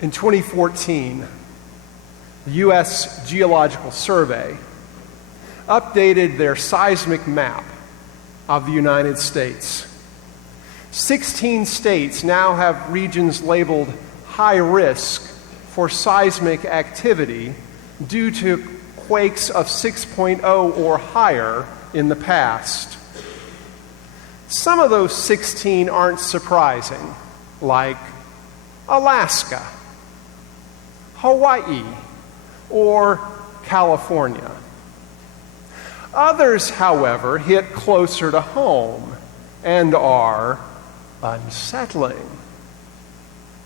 In 2014, the U.S. Geological Survey updated their seismic map of the United States. 16 states now have regions labeled high risk for seismic activity due to quakes of 6.0 or higher in the past. Some of those 16 aren't surprising, like Alaska, Hawaii, or California. Others, however, hit closer to home and are unsettling.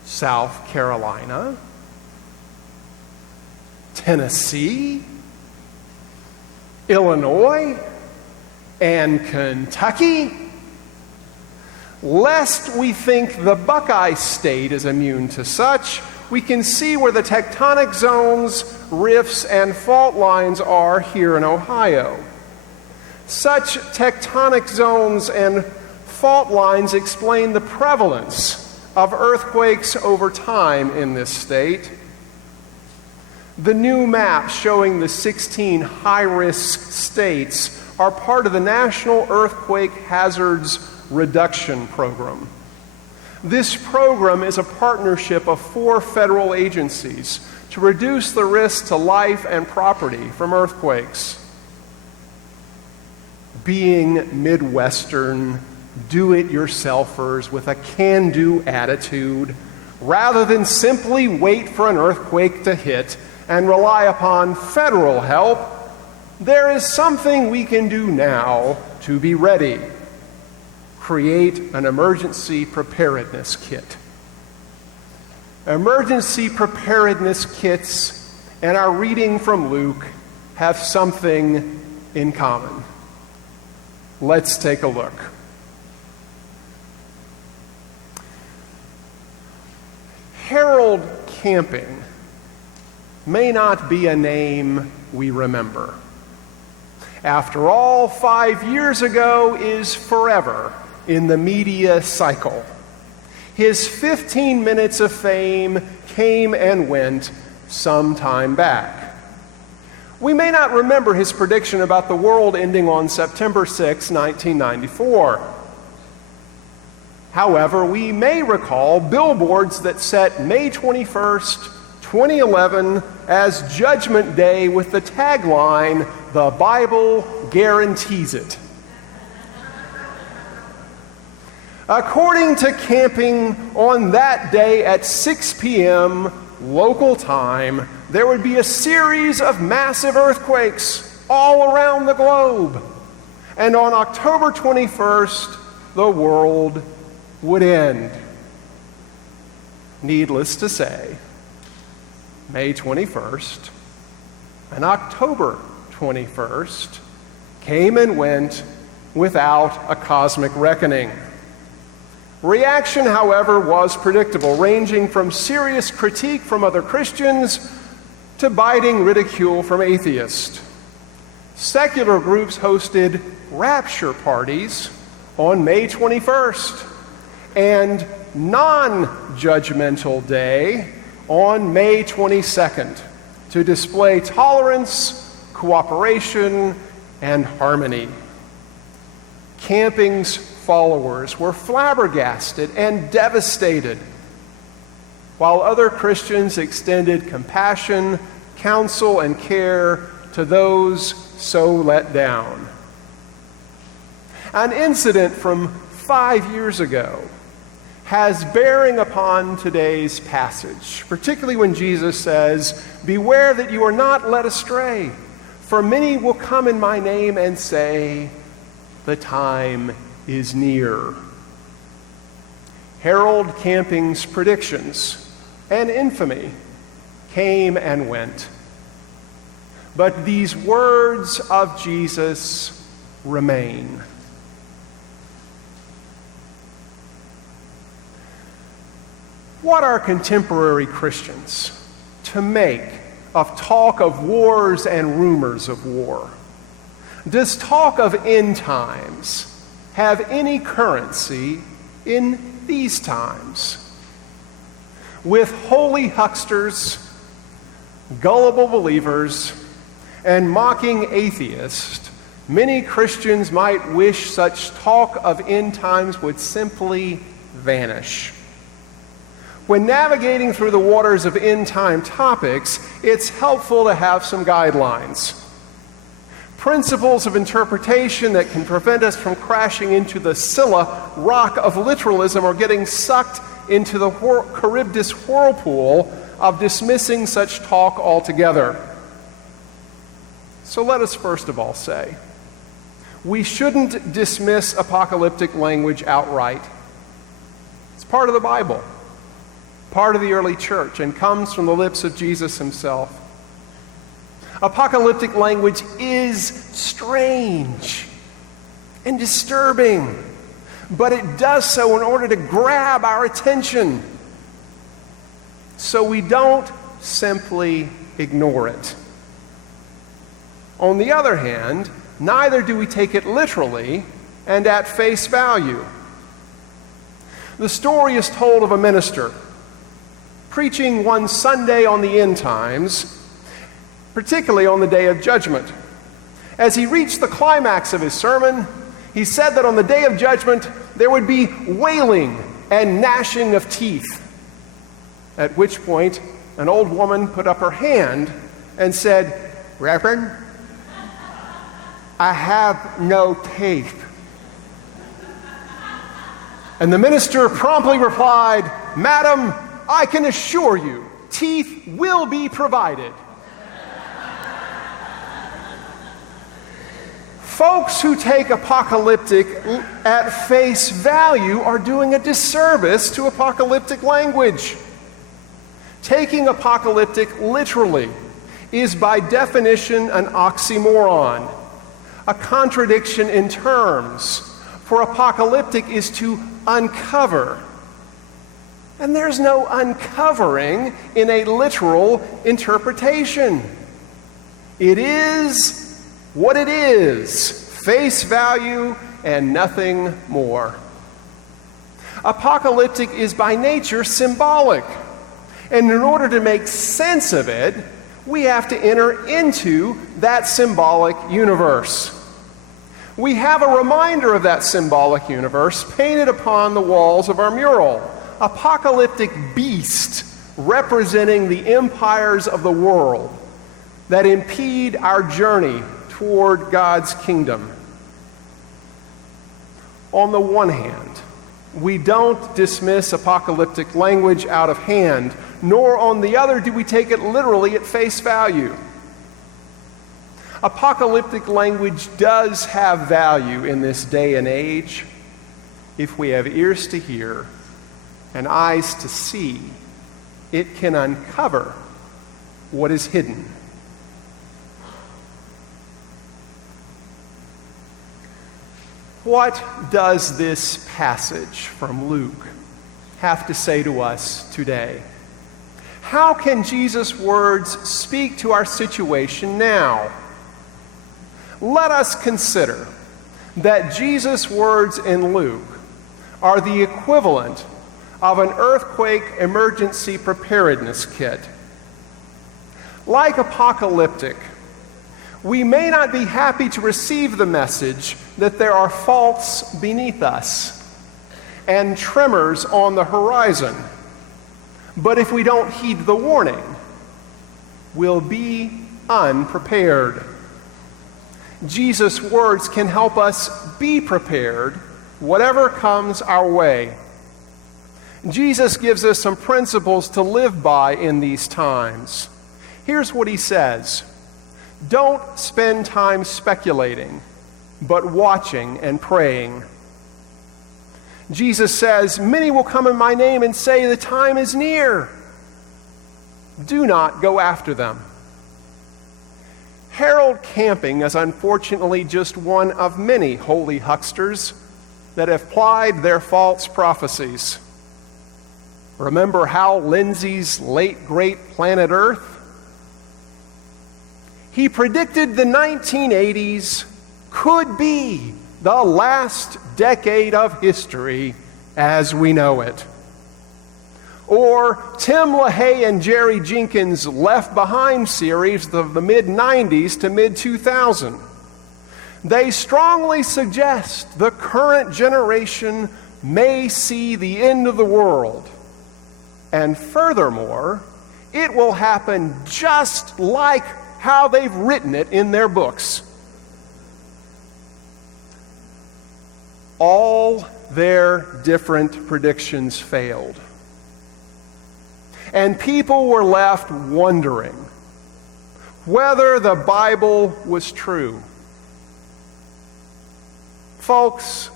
South Carolina, Tennessee, Illinois, and Kentucky. Lest we think the Buckeye State is immune to such, we can see where the tectonic zones, rifts, and fault lines are here in Ohio. Such tectonic zones and fault lines explain the prevalence of earthquakes over time in this state. The new map showing the 16 high-risk states are part of the National Earthquake Hazards Reduction Program. This program is a partnership of 4 federal agencies to reduce the risk to life and property from earthquakes. Being Midwestern do-it-yourselfers with a can-do attitude, rather than simply wait for an earthquake to hit and rely upon federal help, there is something we can do now to be ready. Create an emergency preparedness kit. Emergency preparedness kits and our reading from Luke have something in common. Let's take a look. Harold Camping may not be a name we remember. After all, 5 years ago is forever in the media cycle. His 15 minutes of fame came and went some time back. We may not remember his prediction about the world ending on September 6, 1994. However, we may recall billboards that set May 21st, 2011 as Judgment Day with the tagline, "The Bible guarantees it." According to Camping, on that day at 6 p.m. local time, there would be a series of massive earthquakes all around the globe. And on October 21st, the world would end. Needless to say, May 21st and October 21st came and went without a cosmic reckoning. Reaction, however, was predictable, ranging from serious critique from other Christians to biting ridicule from atheists. Secular groups hosted rapture parties on May 21st and non-judgmental day on May 22nd to display tolerance, cooperation, and harmony. Camping's followers were flabbergasted and devastated, while other Christians extended compassion, counsel, and care to those so let down. An incident from 5 years ago has bearing upon today's passage, particularly when Jesus says, "Beware that you are not led astray, for many will come in my name and say, 'The time is near.'" Harold Camping's predictions and infamy came and went, but these words of Jesus remain. What are contemporary Christians to make of talk of wars and rumors of war? Does talk of end times have any currency in these times? With holy hucksters, gullible believers, and mocking atheists, many Christians might wish such talk of end times would simply vanish. When navigating through the waters of end time topics, it's helpful to have some guidelines. Principles of interpretation that can prevent us from crashing into the Scylla rock of literalism or getting sucked into the Charybdis whirlpool of dismissing such talk altogether. So let us first of all say, we shouldn't dismiss apocalyptic language outright. It's part of the Bible, part of the early church, and comes from the lips of Jesus himself. Apocalyptic language is strange and disturbing, but it does so in order to grab our attention. So we don't simply ignore it. On the other hand, neither do we take it literally and at face value. The story is told of a minister preaching one Sunday on the end times, particularly on the Day of Judgment. As he reached the climax of his sermon, he said that on the Day of Judgment there would be wailing and gnashing of teeth. At which point, an old woman put up her hand and said, "Reverend, I have no teeth." And the minister promptly replied, "Madam, I can assure you, teeth will be provided." Folks who take apocalyptic at face value are doing a disservice to apocalyptic language. Taking apocalyptic literally is by definition an oxymoron, a contradiction in terms, for apocalyptic is to uncover. And there's no uncovering in a literal interpretation. It is what it is, face value and nothing more. Apocalyptic is by nature symbolic, and in order to make sense of it, we have to enter into that symbolic universe. We have a reminder of that symbolic universe painted upon the walls of our mural, apocalyptic beast representing the empires of the world that impede our journey toward God's kingdom. On the one hand, we don't dismiss apocalyptic language out of hand, nor on the other do we take it literally at face value. Apocalyptic language does have value in this day and age if we have ears to hear and eyes to see. It can uncover what is hidden. What does this passage from Luke have to say to us today? How can Jesus' words speak to our situation now? Let us consider that Jesus' words in Luke are the equivalent of an earthquake emergency preparedness kit. Like apocalyptic, we may not be happy to receive the message that there are faults beneath us and tremors on the horizon. But if we don't heed the warning, we'll be unprepared. Jesus' words can help us be prepared, whatever comes our way. Jesus gives us some principles to live by in these times. Here's what he says: don't spend time speculating, but watching and praying. Jesus says, many will come in my name and say, the time is near. Do not go after them. Harold Camping is unfortunately just one of many holy hucksters that have plied their false prophecies. Remember Hal Lindsey's late great Planet Earth? He predicted the 1980s could be the last decade of history as we know it. or Tim LaHaye and Jerry Jenkins' Left Behind series of the mid-90s to mid-2000. They strongly suggest the current generation may see the end of the world. And furthermore, it will happen just like how they've written it in their books. All their different predictions failed. And people were left wondering whether the Bible was true. Folks,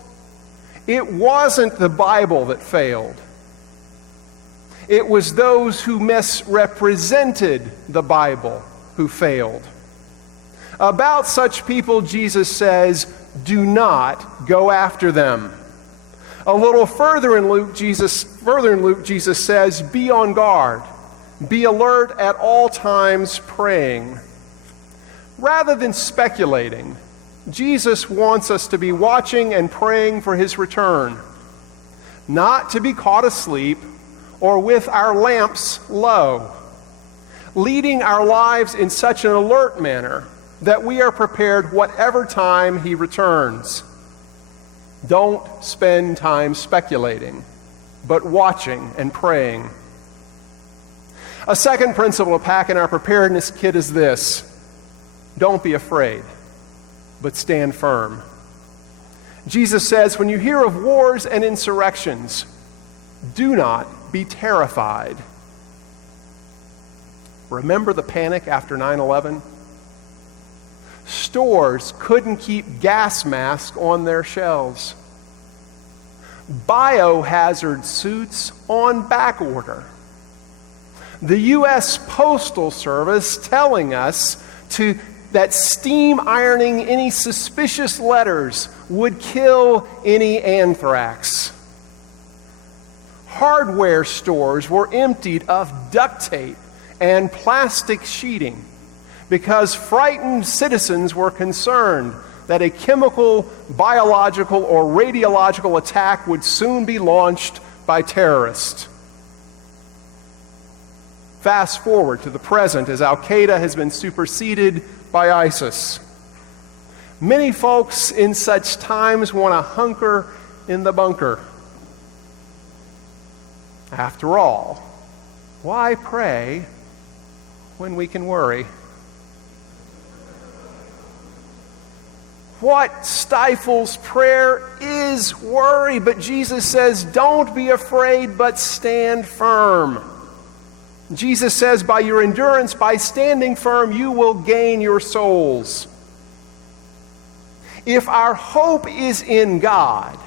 it wasn't the Bible that failed. It was those who misrepresented the Bible who failed. About such people, Jesus says, do not go after them. A little further in Luke, Jesus says, be on guard. Be alert at all times, praying. Rather than speculating, Jesus wants us to be watching and praying for his return, not to be caught asleep or with our lamps low, leading our lives in such an alert manner that we are prepared whatever time he returns. Don't spend time speculating, but watching and praying. A second principle to pack in our preparedness kit is this: don't be afraid, but stand firm. Jesus says, when you hear of wars and insurrections, do not be terrified. Remember the panic after 9/11? Stores couldn't keep gas masks on their shelves. Biohazard suits on back order. The U.S. Postal Service telling us that steam ironing any suspicious letters would kill any anthrax. Hardware stores were emptied of duct tape and plastic sheeting because frightened citizens were concerned that a chemical, biological, or radiological attack would soon be launched by terrorists. Fast forward to the present as Al-Qaeda has been superseded by ISIS. Many folks in such times want to hunker in the bunker. After all, why pray when we can worry? What stifles prayer is worry, but Jesus says, don't be afraid, but stand firm. Jesus says, by your endurance, by standing firm, you will gain your souls. If our hope is in God,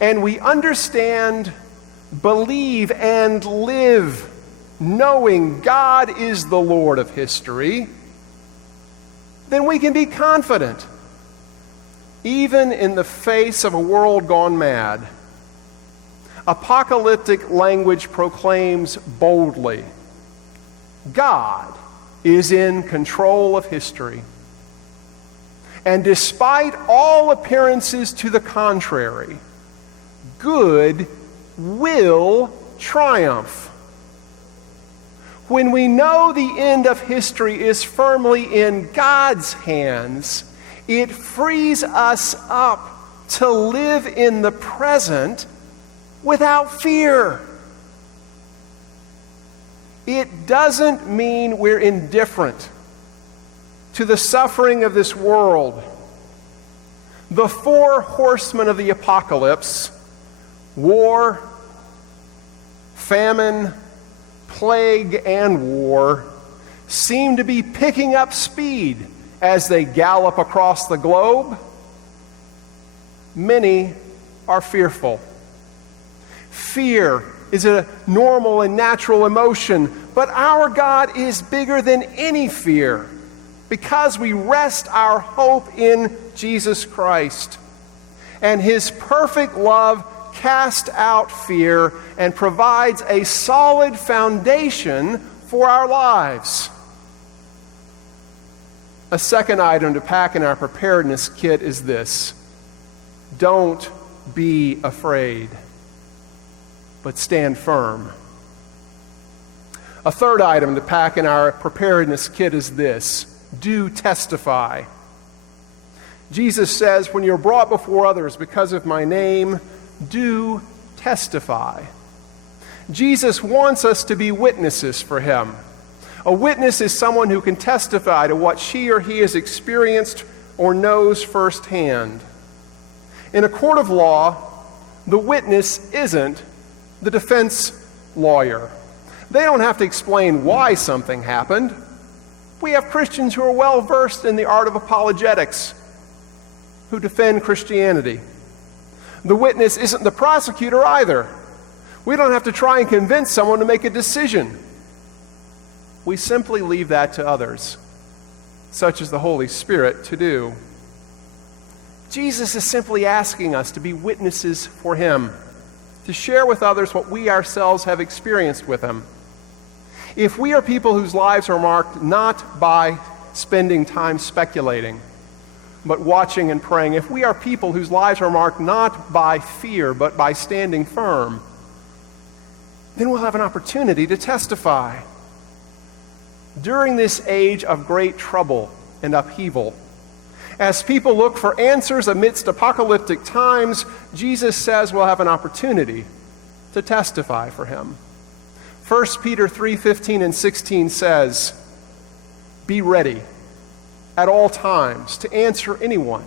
and we understand, believe, and live knowing God is the Lord of history, then we can be confident, even in the face of a world gone mad. Apocalyptic language proclaims boldly, God is in control of history. And despite all appearances to the contrary, good will triumph. When we know the end of history is firmly in God's hands, it frees us up to live in the present without fear. It doesn't mean we're indifferent to the suffering of this world. The four horsemen of the apocalypse, war, famine, plague, and war, seem to be picking up speed as they gallop across the globe. Many are fearful. Fear is a normal and natural emotion, but our God is bigger than any fear because we rest our hope in Jesus Christ. And his perfect love casts out fear and provides a solid foundation for our lives. A second item to pack in our preparedness kit is this: don't be afraid. but stand firm. A third item to pack in our preparedness kit is this: do testify. Jesus says, when you're brought before others because of my name, do testify. Jesus wants us to be witnesses for him. A witness is someone who can testify to what she or he has experienced or knows firsthand. In a court of law, the witness isn't the defense lawyer. They don't have to explain why something happened. We have Christians who are well versed in the art of apologetics, who defend Christianity. The witness isn't the prosecutor either. We don't have to try and convince someone to make a decision. We simply leave that to others, such as the Holy Spirit, to do. Jesus is simply asking us to be witnesses for him, to share with others what we ourselves have experienced with him. If we are people whose lives are marked not by spending time speculating, but watching and praying, if we are people whose lives are marked not by fear, but by standing firm, then we'll have an opportunity to testify. During this age of great trouble and upheaval, as people look for answers amidst apocalyptic times, Jesus says we'll have an opportunity to testify for him. 1 Peter 3:15 and 16 says, "Be ready at all times to answer anyone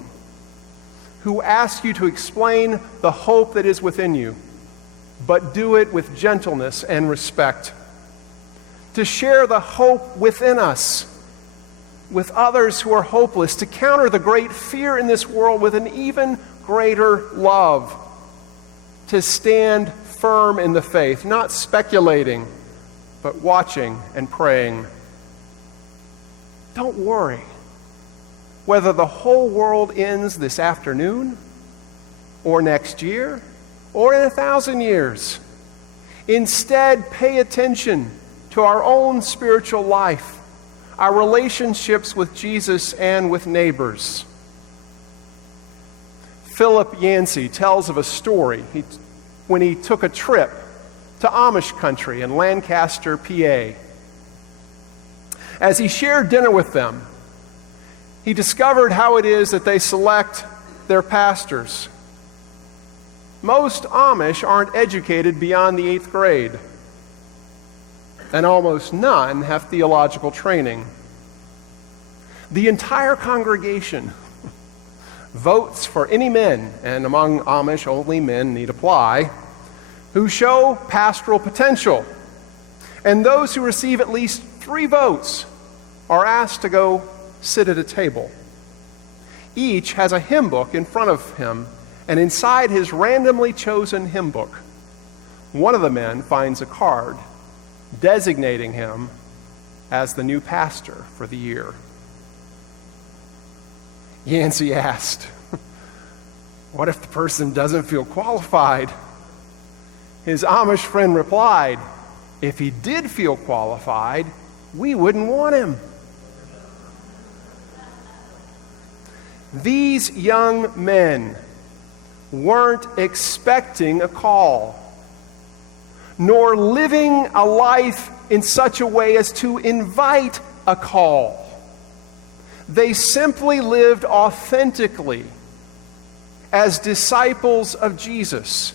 who asks you to explain the hope that is within you, but do it with gentleness and respect. To share the hope within us with others who are hopeless, to counter the great fear in this world with an even greater love, to stand firm in the faith, not speculating, but watching and praying." Don't worry whether the whole world ends this afternoon or next year or in 1,000 years. Instead, pay attention to our own spiritual life, our relationships with Jesus and with neighbors. Philip Yancey tells of a story when he took a trip to Amish country in Lancaster, PA. As he shared dinner with them, he discovered how it is that they select their pastors. Most Amish aren't educated beyond the 8th grade, and almost none have theological training. The entire congregation votes for any men, and among Amish only men need apply, who show pastoral potential. And those who receive at least 3 votes are asked to go sit at a table. Each has a hymn book in front of him, and inside his randomly chosen hymn book, one of the men finds a card designating him as the new pastor for the year. Yancey asked, "What if the person doesn't feel qualified?" His Amish friend replied, "If he did feel qualified, we wouldn't want him." These young men weren't expecting a call, nor living a life in such a way as to invite a call. They simply lived authentically as disciples of Jesus,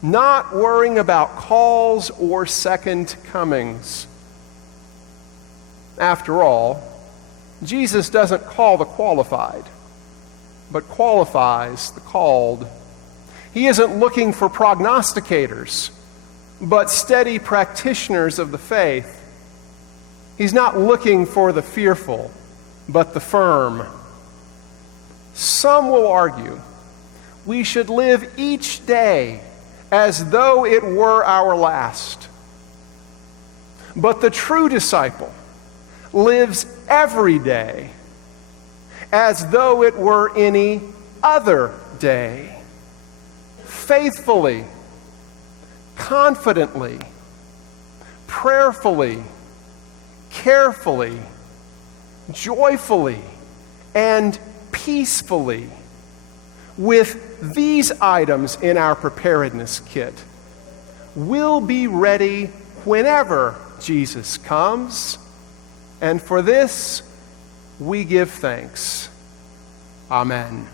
not worrying about calls or second comings. After all, Jesus doesn't call the qualified, but qualifies the called. He isn't looking for prognosticators, but steady practitioners of the faith. He's not looking for the fearful, but the firm. Some will argue we should live each day as though it were our last. But the true disciple lives every day as though it were any other day, faithfully, confidently, prayerfully, carefully, joyfully, and peacefully, with these items in our preparedness kit: will be ready whenever Jesus comes. And for this, we give thanks. Amen.